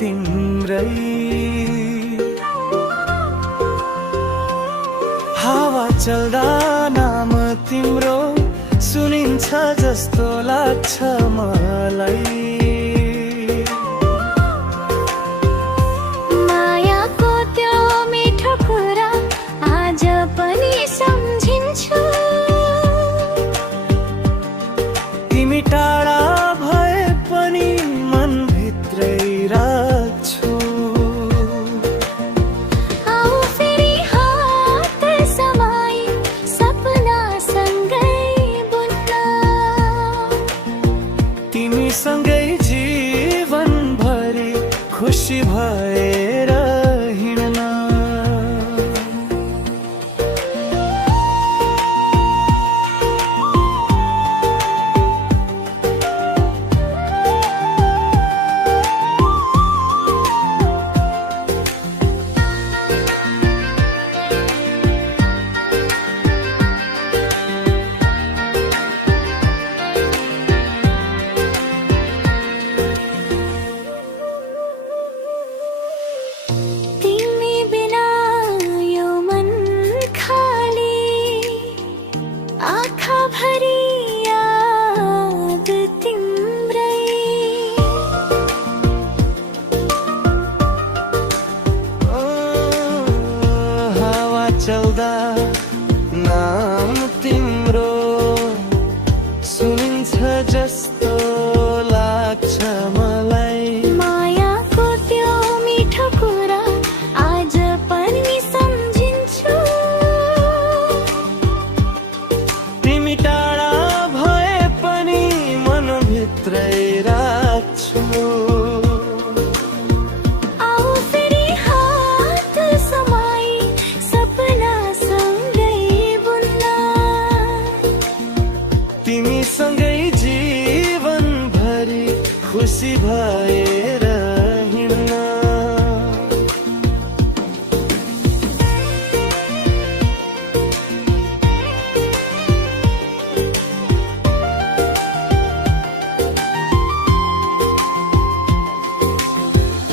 तिम्रै। हावा चल्दा नाम तिम्रो सुनिन्छ जस्तो लाग्छ मलाई। मायाको त्यो मिठो कुरा आज पनि सम्झिन्छु। तिमी टाढा भए पनि मनभित्रै राख्छु। आऊ फेरि हात समाई सपना सँगै बुन्न। तिमीसँगै जीवनभरि खुसी भए